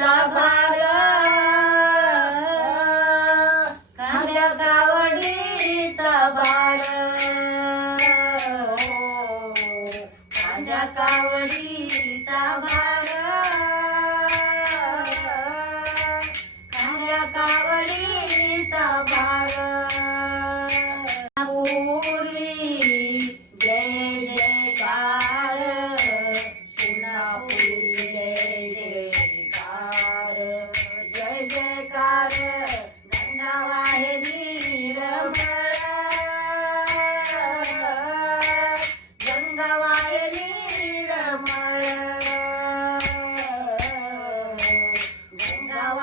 भार खांद्या कावडीचा भार खांद्या कावडीचा भार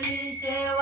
Holy